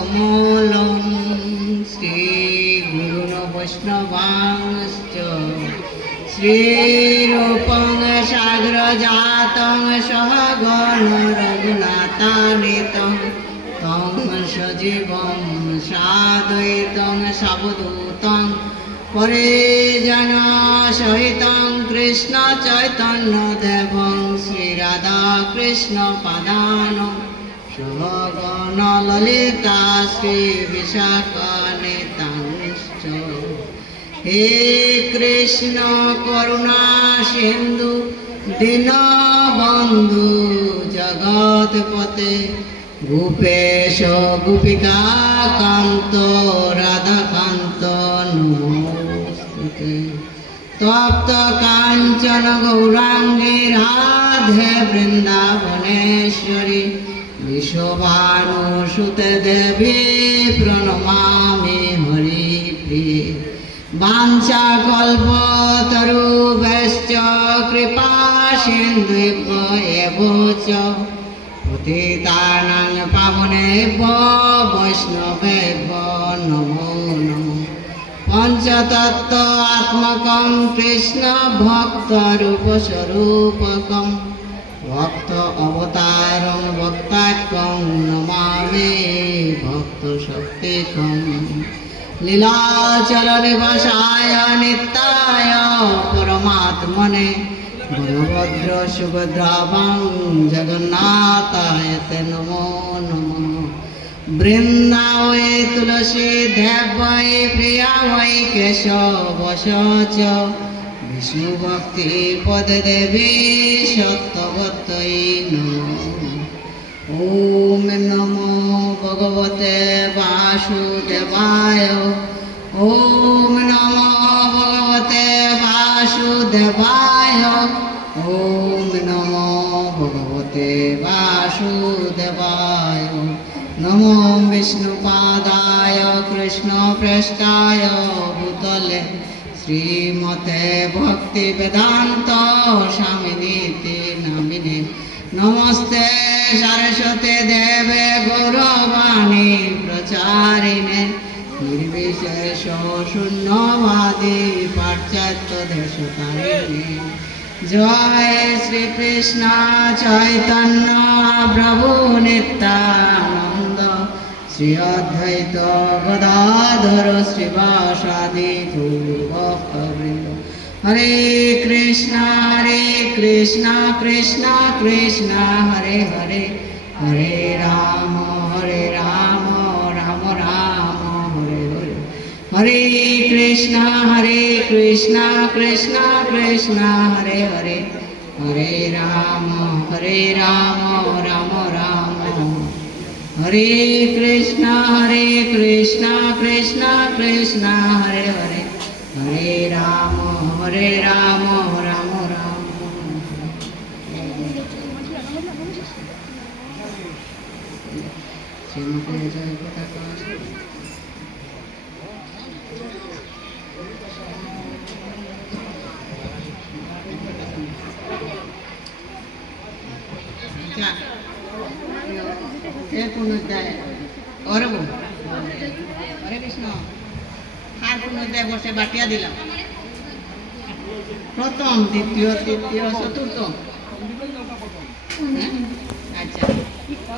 कमलं श्रीगुरुन् वैष्णवांश्च श्रीरूपं साग्रजातं सहगण रघुनाथानितं तं सजीवं साद्वैतं सावधूतं परिजनसहितं कृष्णचैतन्यदेवं সুমগণ ললিতা শ্রী বিশাখানিতাংশ হে কৃষ্ণ করুণা সিন্ধু দীন বন্ধু জগৎপতে, গোপেশ গোপিকা কান্ত রাধাকান্ত নমস্তে তপ্ত কাঞ্চন গৌরাঙ্গী রাধে বৃন্দাবনেশ্বরী। বিশ্বভানুসুতে দেবী প্রণমামি হরি প্রিয়ে। বাঞ্ছা কল্প তরু ব্যশ্চ কৃপা সিন্ধুব এবচ পতিতানাং পাবনেব বৈষ্ণবেব নম নমো। পঞ্চতত্ত্ব আত্মকম কৃষ্ণ ভক্ত রূপ ভক্তরূপস্বরূপকম ভক্ত অবতার বত্তাক্ষং নমামি, ভক্ত শক্তিকং লীলাচল নিবাসায় নিত্যায় পরমাত্মনে। গুরুভদ্র সুভদ্রাবং, জগন্নাথায় তে নমো নমো। বৃন্দাবৈ তুলসী দেবাই প্রিয়া বৈ কেশব চ বিষ্ণু ভক্তি পদ দেবে সত্যবতই ওম নমো ভগবতে বাসুদেবায় ওম নমো ভগবতে বাসুদেবায় ওম নমো ভগবতে বাসুদেবায় নমো বিষ্ণুপাদায় কৃষ্ণ ভূতলে শ্রীমতে ভক্তি বেদান্ত স্বামিনীতি নামিনী। নমস্তে সরস্বতী দেবে গৌরবাণী প্রচারিণে। নির্বিশেষ শূন্যবাদী পাশ্চাত্য দেশকারিণী। জয় শ্রীকৃষ্ণ চৈতন্য প্রভু নিত্যানন্দ। શ્રી અદ્વૈત ગદાધર શ્રીવાસાદે હરે કૃષ્ણ હરે કૃષ્ણ કૃષ્ણ કૃષ્ણ હરે હરે હરે રામ હરે રામ રામ રામ હરે હરે હરે કૃષ્ણ હરે કૃષ્ણ કૃષ્ણ કૃષ્ણ હરે હરે હરે રામ હરે રામ રામ રામ હરે કૃષ્ણ હરે કૃષ્ણ કૃષ્ણ કૃષ્ણ હરે હરે હરે રામ હરે રામ રામ રામ શ્રીમતી কোন অধ্যায় অরব হরে কৃষ্ণ, আর কোন বসে বাটিয়া দিলাম। প্রথম, দ্বিতীয়, তৃতীয়, চতুর্থ। হ্যাঁ? আচ্ছা।